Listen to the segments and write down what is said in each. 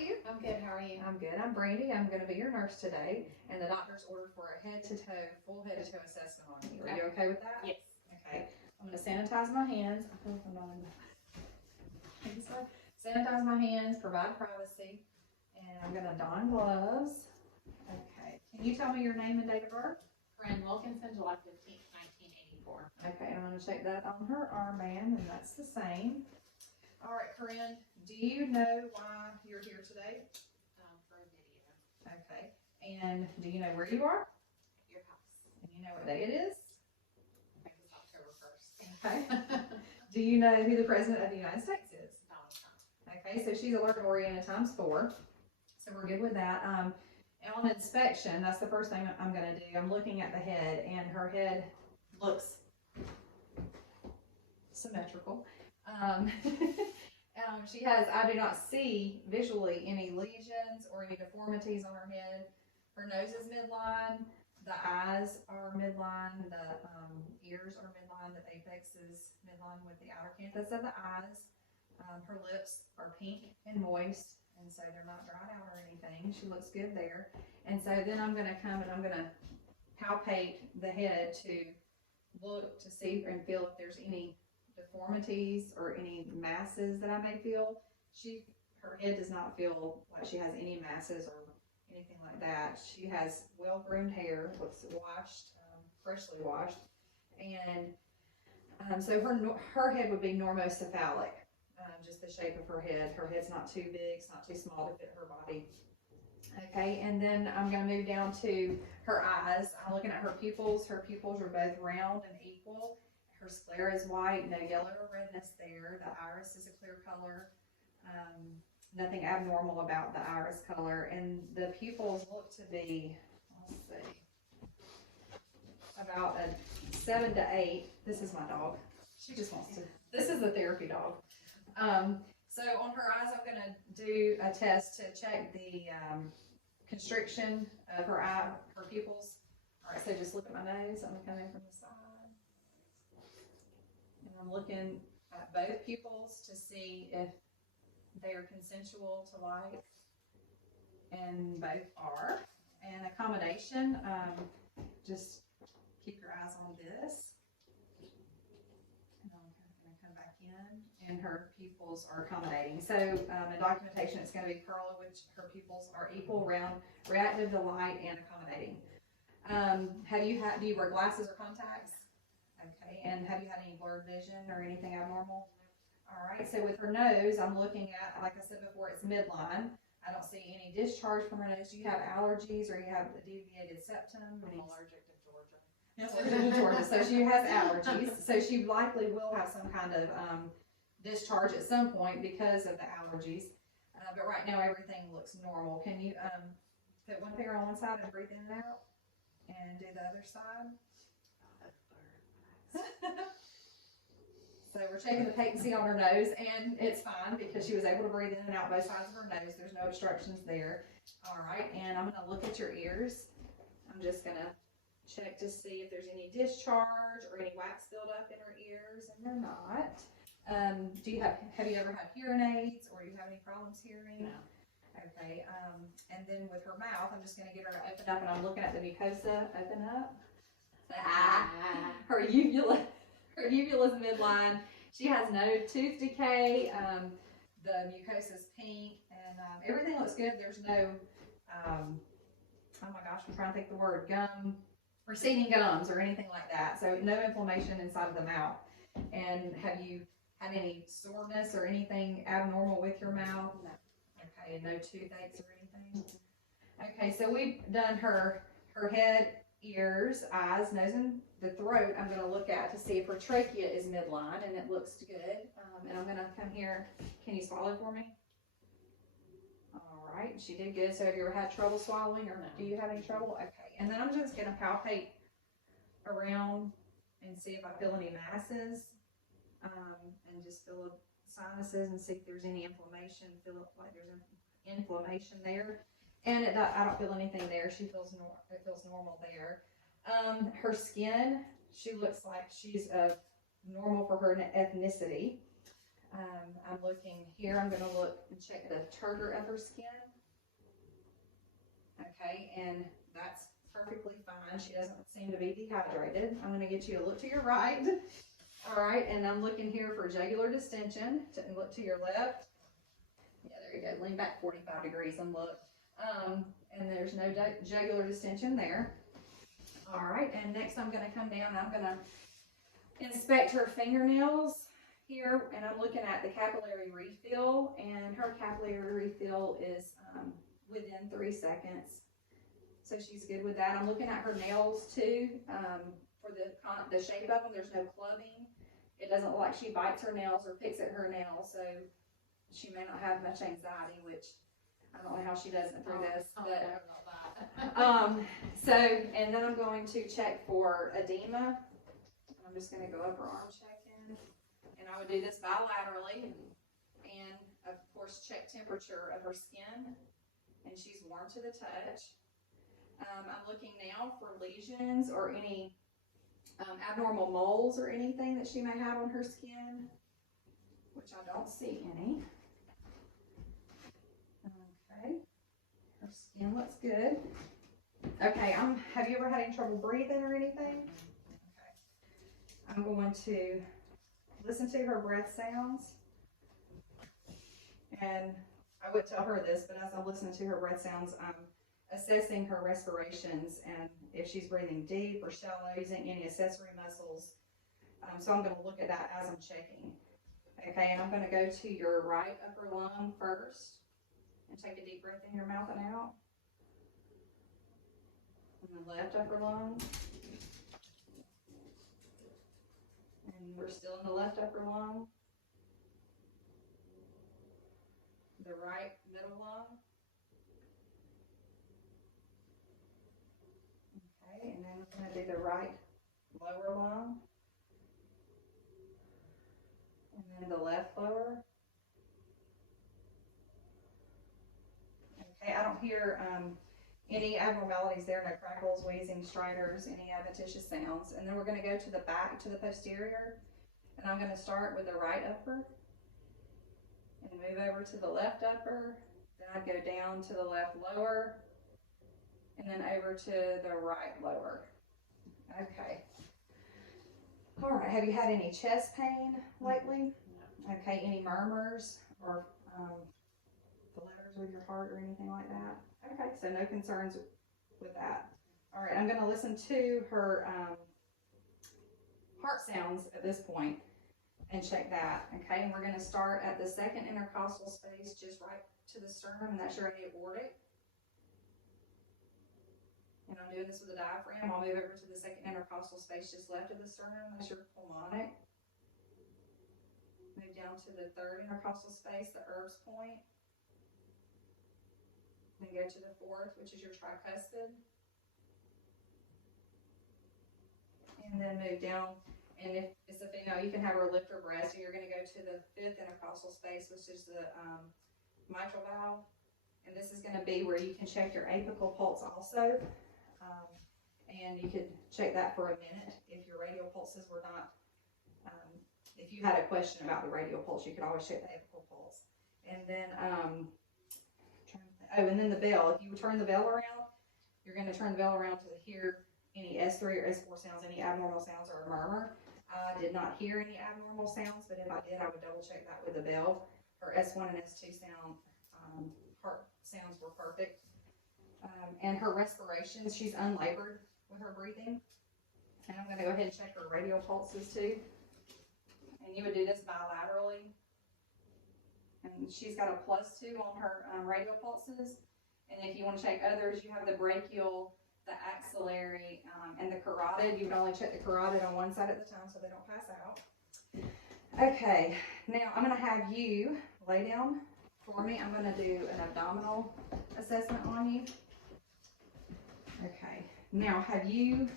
you? I'm good. How are you? I'm good. I'm Brandy. I'm going to be your nurse today, and the doctor's ordered for a full head to toe assessment on you. Are you okay with that? Yes. Okay. I'm going to sanitize my hands. I feel like I'm not in sanitize my hands, provide privacy, and I'm going to don gloves. Okay. Can you tell me your name and date of birth? Corinne Wilkinson, July 15th, 1984. Okay, I'm going to check that on her armband, and that's the same. All right, Corinne, do you know why you're here today? For a video. Okay. And do you know where you are? At your house. And you know what day it is? I think it's October 1st. Okay. Do you know who the President of the United States is? Donald Trump. Okay, so she's alert oriented times 4. So we're good with that. And on inspection, that's the first thing I'm going to do. I'm looking at the head, and her head looks symmetrical. I do not see visually any lesions or any deformities on her head. Her nose is midline, the eyes are midline, the ears are midline, the apex is midline with the outer canthus of the eyes. Her lips are pink and moist, and so they're not dried out or anything. She looks good there. And so then I'm gonna come and I'm gonna palpate the head to look to see and feel if there's any deformities or any masses that I may feel. Her head does not feel like she has any masses or anything like that. She has well-groomed hair, looks washed, freshly washed, and so her head would be normocephalic, just the shape of her head. Her head's not too big, it's not too small to fit her body. Okay, and then I'm going to move down to her eyes. I'm looking at her pupils. Her pupils are both round and equal. Her sclera is white, no yellow or redness there. The iris is a clear color. Nothing abnormal about the iris color. And the pupils look to be, let's see, about a 7 to 8. This is my dog. She just wants to, this is the therapy dog. So on her eyes, I'm going to do a test to check the constriction of her pupils. All right, so just look at my nose. I'm going to come in from the side. And I'm looking at both pupils to see if they are consensual to light, and both are. And accommodation, just keep your eyes on this. And I'm going to come back in, and her pupils are accommodating. So in documentation, it's going to be Pearl, which her pupils are equal, round, reactive to light, and accommodating. Do you wear glasses or contacts? Okay, and have you had any blurred vision or anything abnormal? All right, so with her nose, I'm looking at, like I said before, it's midline. I don't see any discharge from her nose. Do you have allergies or you have a deviated septum? I'm allergic to Georgia. Yes, allergic to Georgia. So she has allergies. So she likely will have some kind of discharge at some point because of the allergies. But right now, everything looks normal. Can you put one finger on one side and breathe in and out? And do the other side? So we're checking the patency on her nose, and it's fine because she was able to breathe in and out both sides of her nose. There's no obstructions there. All right, and I'm going to look at your ears. I'm just going to check to see if there's any discharge or any wax buildup in her ears, and they're not. Have you ever had hearing aids, or do you have any problems hearing? No. Okay, and then with her mouth, I'm just going to get her to open up, and I'm looking at the mucosa. Open up. Her uvula's midline. She has no tooth decay. The mucosa is pink, and everything looks good. There's no, oh my gosh, I'm trying to think the word, receding gums or anything like that. So no inflammation inside of the mouth. And have you had any soreness or anything abnormal with your mouth? No. Okay, and no toothaches or anything? Okay, so we've done her head, ears, eyes, nose, and the throat. I'm going to look at to see if her trachea is midline, and it looks good. And I'm going to come here. Can you swallow for me? All right, she did good. So have you ever had trouble swallowing, or do you have any trouble? Okay, and then I'm just going to palpate around and see if I feel any masses, and just feel the sinuses and see if there's any inflammation. Feel like there's inflammation there. And I don't feel anything there. It feels normal there. Her skin, she looks like she's normal for her ethnicity. I'm looking here, I'm gonna look and check the turgor of her skin. Okay, and that's perfectly fine. She doesn't seem to be dehydrated. I'm gonna get you to look to your right. All right, and I'm looking here for jugular distension. Look to your left. Yeah, there you go. Lean back 45 degrees and look. And there's no jugular distension there. All right, and next I'm gonna come down and I'm gonna inspect her fingernails here, and I'm looking at the capillary refill, and her capillary refill is within 3 seconds. So she's good with that. I'm looking at her nails too, for the shape of them. There's no clubbing. It doesn't look like she bites her nails or picks at her nails, so she may not have much anxiety, which I don't know how she does it through this. I But don't know about that. so, and then I'm going to check for edema. I'm just going to go over arm checking, and I would do this bilaterally, and of course check temperature of her skin, and she's warm to the touch. I'm looking now for lesions or any abnormal moles or anything that she may have on her skin, which I don't see any. Okay, her skin looks good. Okay, have you ever had any trouble breathing or anything? Okay. I'm going to listen to her breath sounds. And I would tell her this, but as I'm listening to her breath sounds, I'm assessing her respirations and if she's breathing deep or shallow, using any accessory muscles. So I'm going to look at that as I'm checking. Okay, and I'm going to go to your right upper lung first and take a deep breath in your mouth and out. And the left upper lung. And we're still in the left upper lung. The right middle lung. Okay, and then we're going to do the right lower lung. And then the left lower. Okay, I don't hear any abnormalities there, no crackles, wheezing, stridors, any adventitious sounds. And then we're going to go to the back, to the posterior. And I'm going to start with the right upper and move over to the left upper. Then I'd go down to the left lower and then over to the right lower. Okay. All right, have you had any chest pain lately? No. Okay, any murmurs or flutters with your heart or anything like that? Okay, so no concerns with that. All right, I'm going to listen to her heart sounds at this point and check that. Okay, and we're going to start at the second intercostal space, just right to the sternum, and that's your aortic. And I'm doing this with the diaphragm. I'll move over to the second intercostal space, just left of the sternum, that's your pulmonic. Move down to the third intercostal space, the Erb's point. Then go to the fourth, which is your tricuspid. And then move down, and if it's a female, you can have her lift her breast, and you're going to go to the fifth intercostal space, which is the mitral valve. And this is going to be where you can check your apical pulse also. And you could check that for a minute if your radial pulses were not, if you had a question about the radial pulse, you could always check the apical pulse. And then, and then the bell. If you would turn the bell around, you're going to turn the bell around to hear any S3 or S4 sounds, any abnormal sounds or a murmur. I did not hear any abnormal sounds, but if I did, I would double check that with the bell. Her S1 and S2 heart sounds were perfect. And her respirations, she's unlabored with her breathing. And I'm going to go ahead and check her radial pulses too. And you would do this bilaterally. And she's got a +2 on her radial pulses. And if you want to check others, you have the brachial, the axillary, and the carotid. You would only check the carotid on one side at the time so they don't pass out. Okay, now I'm going to have you lay down for me. I'm going to do an abdominal assessment on you. Okay, now have you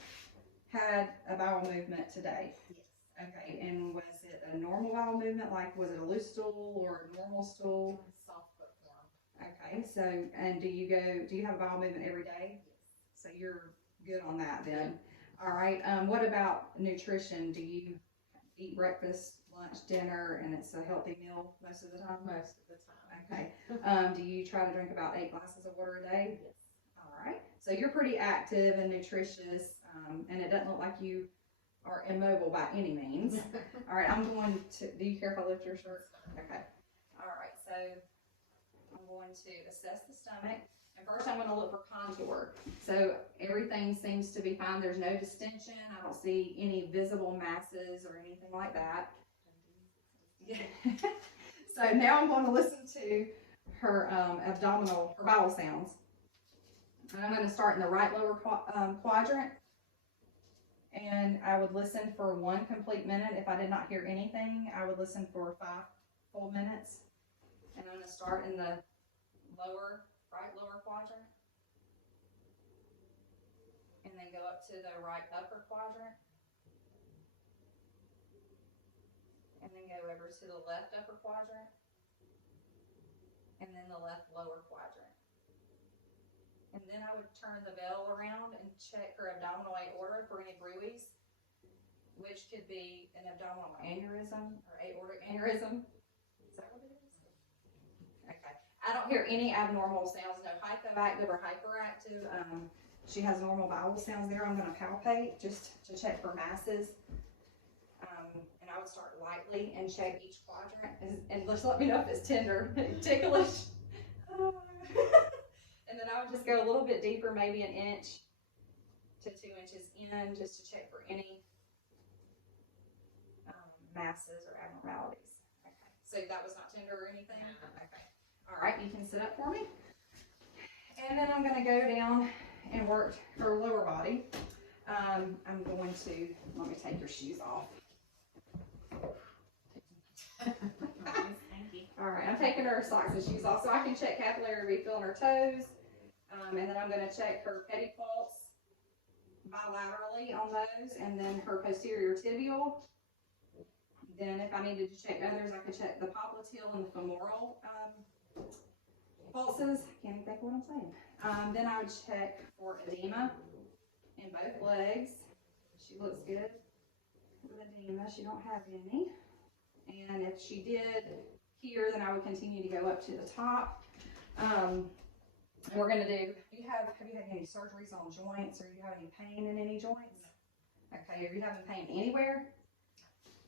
had a bowel movement today? Yes. Okay, and was it a normal bowel movement? Like, was it a loose stool or a normal stool? Soft but warm. Okay, so, and do you have a bowel movement every day? Yes. So you're good on that then. All right, what about nutrition? Do you eat breakfast lunch, dinner, and it's a healthy meal most of the time? Most of the time. Okay. Do you try to drink about 8 glasses of water a day? Yes. All right. So you're pretty active and nutritious, and it doesn't look like you are immobile by any means. All right. I'm going to, do you care if I lift your shirt? Okay. All right. So I'm going to assess the stomach. And first I'm going to look for contour. So everything seems to be fine. There's no distension. I don't see any visible masses or anything like that. Yeah. So now I'm going to listen to her abdominal, her bowel sounds. And I'm going to start in the right lower quadrant. And I would listen for 1 complete minute. If I did not hear anything, I would listen for 5 full minutes. And I'm going to start in the right lower quadrant. And then go up to the right upper quadrant. And then go over to the left upper quadrant. And then the left lower quadrant. And then I would turn the bell around and check her abdominal aorta for any bruits, which could be an abdominal aneurysm or aortic aneurysm. Is that what it is? Okay. I don't hear any abnormal sounds, no hypoactive or hyperactive. She has normal bowel sounds there. I'm going to palpate just to check for masses. And I would start lightly and check each quadrant and just let me know if it's tender, ticklish. And then I would just go a little bit deeper, maybe 1 inch to 2 inches in, just to check for any masses or abnormalities. Okay. So that was not tender or anything? No. Okay. All right, you can sit up for me. And then I'm going to go down and work her lower body. I'm going to, let me take your shoes off. Thank you. All right, I'm taking her socks and shoes off so I can check capillary refill in her toes. And then I'm going to check her pedipulse bilaterally on those, and then her posterior tibial. Then if I needed to check others, I could check the popliteal and the femoral pulses. Can't even think of what I'm saying. Then I would check for edema in both legs. She looks good with edema. She don't have any. And if she did here, then I would continue to go up to the top. And we're going to do, have you had any surgeries on joints, or do you have any pain in any joints? Okay, are you having pain anywhere?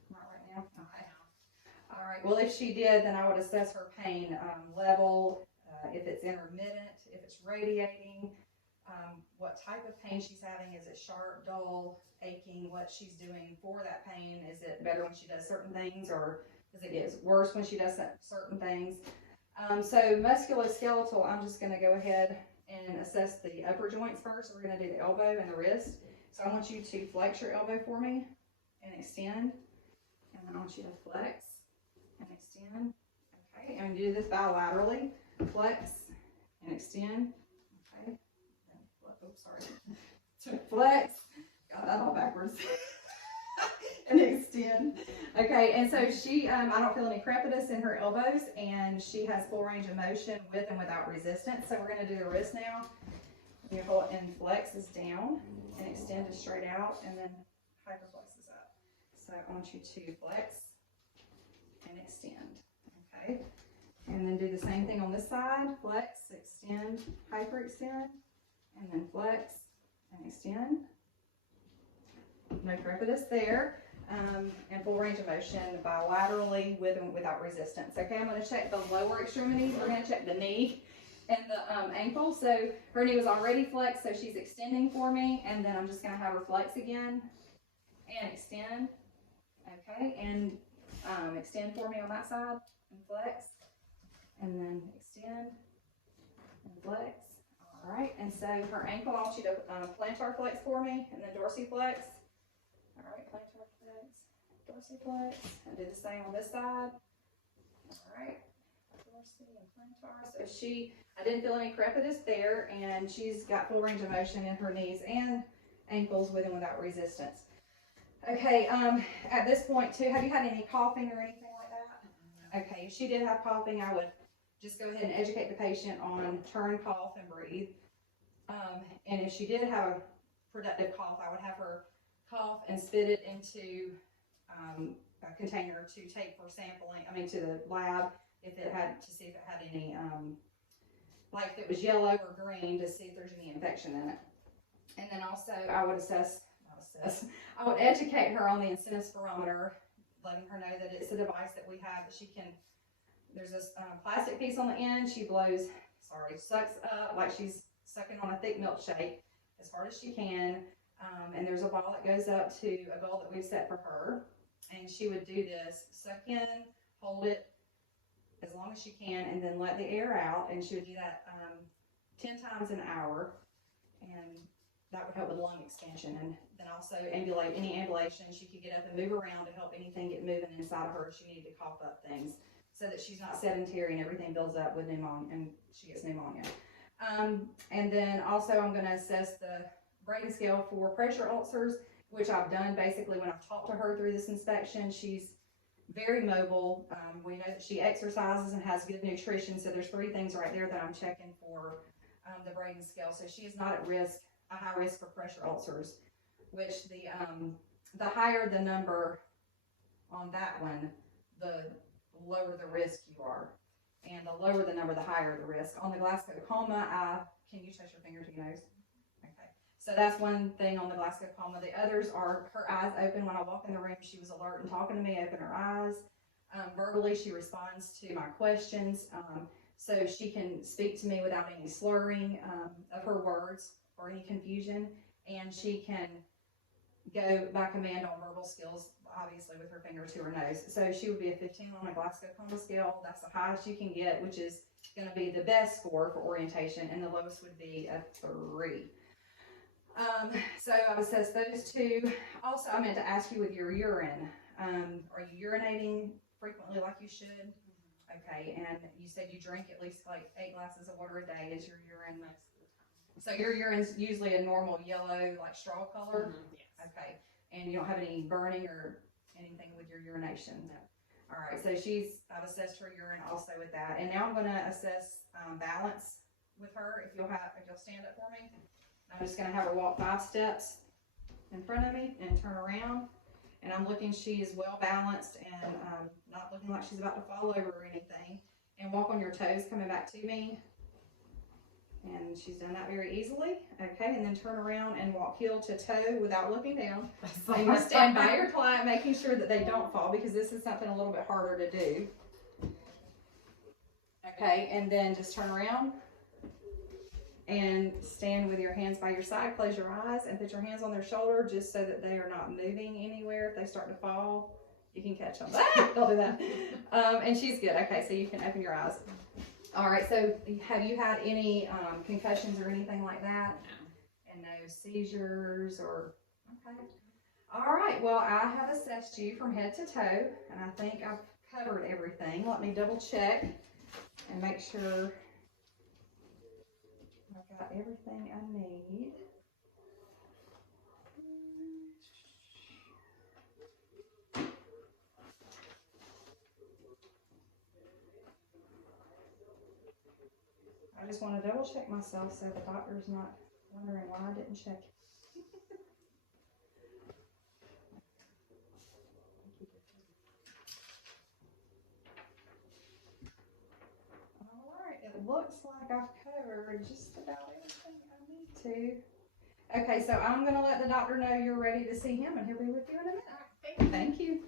Not right now? Okay. All right, well, if she did, then I would assess her pain level, if it's intermittent, if it's radiating, what type of pain she's having. Is it sharp, dull, aching? What she's doing for that pain. Is it better when she does certain things, or does it get worse when she does certain things? So musculoskeletal, I'm just going to go ahead and assess the upper joints first. We're going to do the elbow and the wrist. So I want you to flex your elbow for me and extend. And then I want you to flex and extend. Okay, and do this bilaterally. Flex and extend. Okay. Oops, sorry. Flex. Got that all backwards. And extend. Okay, and so she, I don't feel any crepitus in her elbows, and she has full range of motion with and without resistance. So we're going to do the wrist now. You hold and flex is down, and extend is straight out, and then hyperflex is up. So I want you to flex and extend. Okay, and then do the same thing on this side. Flex, extend, hyperextend, and then flex and extend. No crepitus there. And full range of motion bilaterally with and without resistance. Okay, I'm going to check the lower extremities. We're going to check the knee and the ankle. So her knee was already flexed, so she's extending for me, and then I'm just going to have her flex again and extend. Okay, and extend for me on that side and flex, and then extend and flex. All right, and so her ankle, I want you to plantar flex for me, and then dorsiflex. All right, plantar flex, dorsiflex, and do the same on this side. All right, dorsi and plantar. So I didn't feel any crepitus there, and she's got full range of motion in her knees and ankles with and without resistance. Okay, at this point too, have you had any coughing or anything like that? Okay, if she did have coughing, I would just go ahead and educate the patient on turn, cough, and breathe. And if she did have a productive cough, I would have her cough and spit it into container to take for sampling, to the lab, if it had, to see if it had any, like if it was yellow or green, to see if there's any infection in it. And then also I would educate her on the incentive spirometer, letting her know that it's a device that we have that she can, there's this plastic piece on the end, she sucks up like she's sucking on a thick milkshake as hard as she can. And there's a ball that goes up to a goal that we've set for her. And she would do this, suck in, hold it as long as she can, and then let the air out. And she would do that 10 times an hour. And that would help with lung expansion. And then also any ambulation, she could get up and move around to help anything get moving inside of her if she needed to cough up things, so that she's not sedentary and everything builds up with pneumonia and she gets pneumonia. And then also I'm going to assess the Braden scale for pressure ulcers, which I've done basically when I've talked to her through this inspection. She's very mobile. We know that she exercises and has good nutrition. So there's 3 things right there that I'm checking for the Braden scale. So she is not at risk, a high risk for pressure ulcers, which the higher the number on that one, the lower the risk you are. And the lower the number, the higher the risk. On the Glasgow Coma, can you touch your finger to your nose? Okay. So that's one thing on the Glasgow Coma. The others are her eyes open. When I walk in the room, she was alert and talking to me, open her eyes. Verbally, she responds to my questions. So she can speak to me without any slurring of her words or any confusion. And she can go by command on verbal skills, obviously with her finger to her nose. So she would be a 15 on a Glasgow Coma scale. That's the highest you can get, which is going to be the best score for orientation, and the lowest would be a 3. So I've assessed those 2. Also, I meant to ask you with your urine. Are you urinating frequently like you should? Okay, and you said you drink at least like 8 glasses of water a day. Is your urine? So your urine's usually a normal yellow, like straw color? Yes. Okay, and you don't have any burning or anything with your urination? No. All right, so I've assessed her urine also with that. And now I'm going to assess balance with her. If you'll stand up for me. I'm just going to have her walk 5 steps in front of me and turn around. And I'm looking, she is well balanced and not looking like she's about to fall over or anything. And walk on your toes coming back to me. And she's done that very easily. Okay, and then turn around and walk heel to toe without looking down. And you stand by your client, making sure that they don't fall, because this is something a little bit harder to do. Okay, and then just turn around and stand with your hands by your side. Close your eyes and put your hands on their shoulder, just so that they are not moving anywhere. If they start to fall, you can catch them. Don't do that. And she's good. Okay, so you can open your eyes. All right, so have you had any concussions or anything like that? No. And no seizures or, okay. All right, well, I have assessed you from head to toe, and I think I've covered everything. Let me double check and make sure I've got everything I need. I just want to double check myself so the doctor's not wondering why I didn't check. All right, it looks like I've covered just about everything I need to. Okay, so I'm going to let the doctor know you're ready to see him, and he'll be with you in a minute. All right, thank you. Thank you.